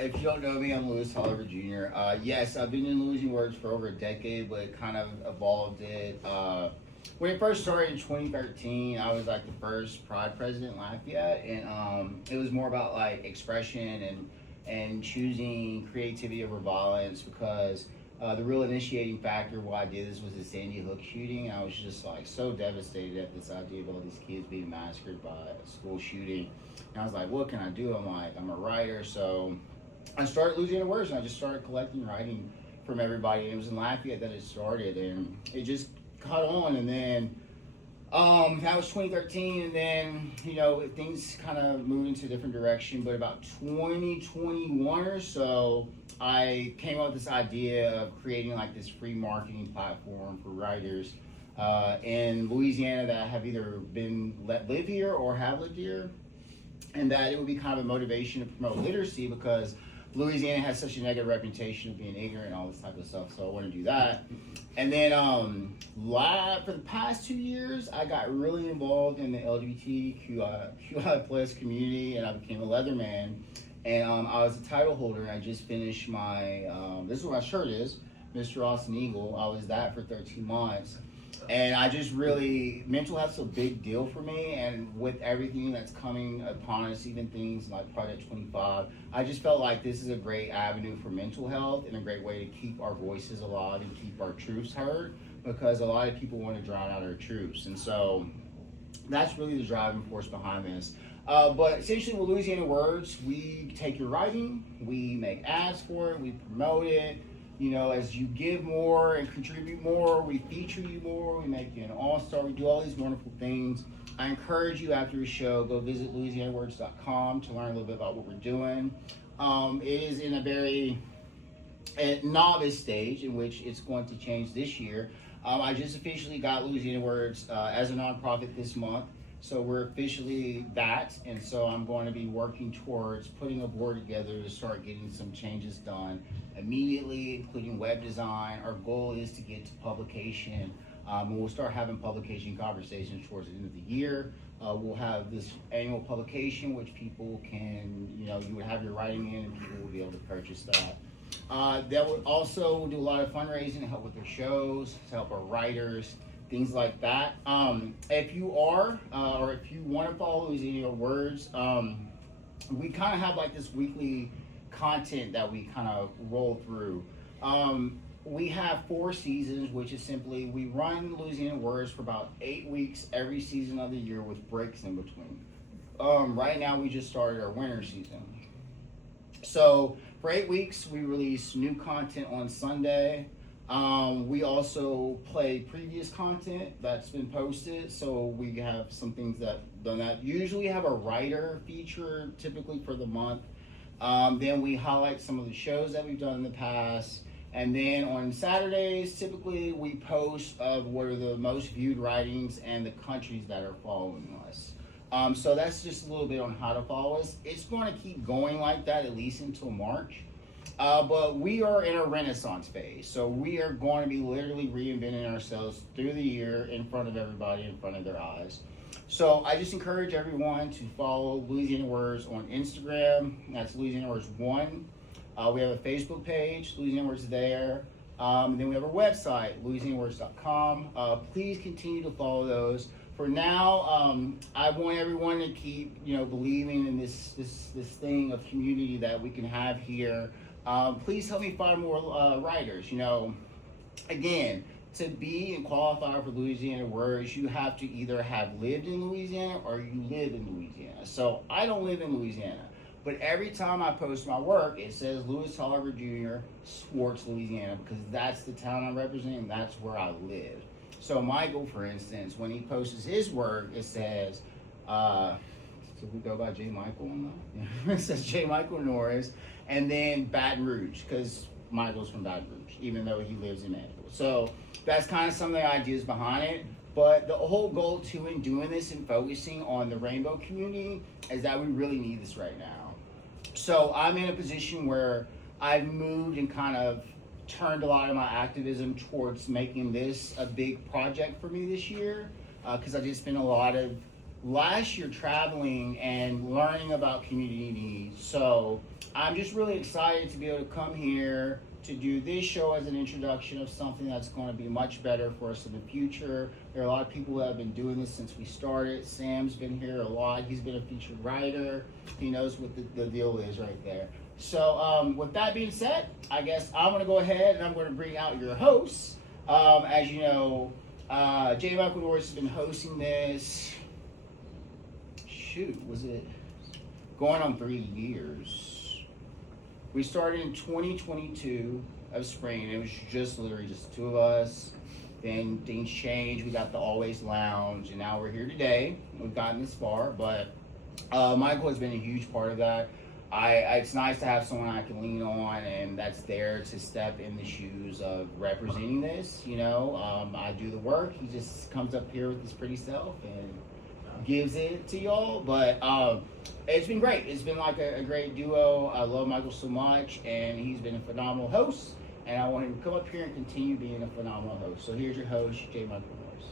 If you don't know me, I'm Toliver Jr. Yes, I've been in Louisiana Words for over a decade, but it kind of evolved it. When it first started in 2013, I was like the first Pride president in Lafayette, and it was more about like expression and choosing creativity over violence because the real initiating factor why I did this was the Sandy Hook shooting. I was just like so devastated at this idea of all these kids being massacred by a school shooting. And I was like, what can I do? I'm a writer, so I started Louisiana Words, and I just started collecting writing from everybody. And it was in Lafayette that it started, and it just caught on. And then that was 2013, and then things kind of moved into a different direction. But about 2021 or so, I came up with this idea of creating like this free marketing platform for writers in Louisiana that have either live here or have lived here. And that it would be kind of a motivation to promote literacy because Louisiana has such a negative reputation of being ignorant and all this type of stuff. So I want to do that. And then for the past 2 years, I got really involved in the LGBTQI plus community, and I became a Leatherman. And I was a title holder, and I just finished my, this is what my shirt is, Mr. Austin Eagle. I was that for 13 months. And I just really, mental health's a big deal for me, and with everything that's coming upon us, even things like Project 25, I just felt like this is a great avenue for mental health and a great way to keep our voices alive and keep our truths heard, because a lot of people want to drown out our truths. And so that's really the driving force behind this. But essentially with Louisiana Words, we take your writing, we make ads for it, we promote it. As you give more and contribute more, we feature you more, we make you an all-star, we do all these wonderful things. I encourage you after the show, go visit LouisianaWords.com to learn a little bit about what we're doing. It is in a very novice stage in which it's going to change this year. I just officially got Louisiana Words as a nonprofit this month. So we're officially that, and so I'm going to be working towards putting a board together to start getting some changes done immediately, including web design. Our goal is to get to publication, and we'll start having publication conversations towards the end of the year. We'll have this annual publication, which people can, you would have your writing in, and people will be able to purchase that. That would also do a lot of fundraising to help with their shows, to help our writers, things like that. If you are, or if you want to follow Louisiana Words, we kind of have like this weekly content that we kind of roll through. We have 4 seasons, which is simply, we run Louisiana Words for about 8 weeks every season of the year with breaks in between. Right now we just started our winter season. So for 8 weeks, we release new content on Sunday. We also play previous content that's been posted, so we have some things that done that. Usually have a writer feature, typically for the month. Then we highlight some of the shows that we've done in the past. And then on Saturdays, typically we post of what are the most viewed writings and the countries that are following us. So that's just a little bit on how to follow us. It's going to keep going like that at least until March. But we are in a renaissance phase, so we are going to be literally reinventing ourselves through the year in front of everybody, in front of their eyes. So I just encourage everyone to follow Louisiana Words on Instagram. That's Louisiana Words 1. We have a Facebook page, Louisiana Words there. And then we have our website, LouisianaWords.com. Please continue to follow those. For now, I want everyone to keep, believing in this thing of community that we can have here. Please help me find more writers. Again, to be and qualify for Louisiana Words, you have to either have lived in Louisiana or you live in Louisiana. So I don't live in Louisiana, but every time I post my work, it says Louis Toliver Jr., Swartz, Louisiana, because that's the town I'm representing, that's where I live. So Michael, for instance, when he posts his work, it says, we go by J. Michael on that? It says J. Michael Norris, and then Baton Rouge, because Michael's from Baton Rouge, even though he lives in Manitoba. So that's kind of some of the ideas behind it. But the whole goal too in doing this and focusing on the rainbow community is that we really need this right now. So I'm in a position where I've moved and kind of turned a lot of my activism towards making this a big project for me this year, because I just spent a lot of last year traveling and learning about community needs. So I'm just really excited to be able to come here to do this show as an introduction of something that's going to be much better for us in the future. There are a lot of people that have been doing this since we started. Sam's been here a lot. He's been a featured writer. He knows what the deal is right there. So with that being said, I guess I'm going to go ahead and I'm going to bring out your hosts. As you know, J. Michael Norris has been hosting this. Shoot, was it going on 3 years? We started in 2022 of spring, and it was just literally just the two of us. Then things changed. We got the Allways Lounge, and now we're here today. We've gotten this far, but Michael has been a huge part of that. It's nice to have someone I can lean on, and that's there to step in the shoes of representing this. You know, I do the work. He just comes up here with his pretty self and gives it to y'all. But it's been great. It's been like a great duo. I love Michael so much, and he's been a phenomenal host. And I want him to come up here and continue being a phenomenal host. So here's your host, J. Michael Norris.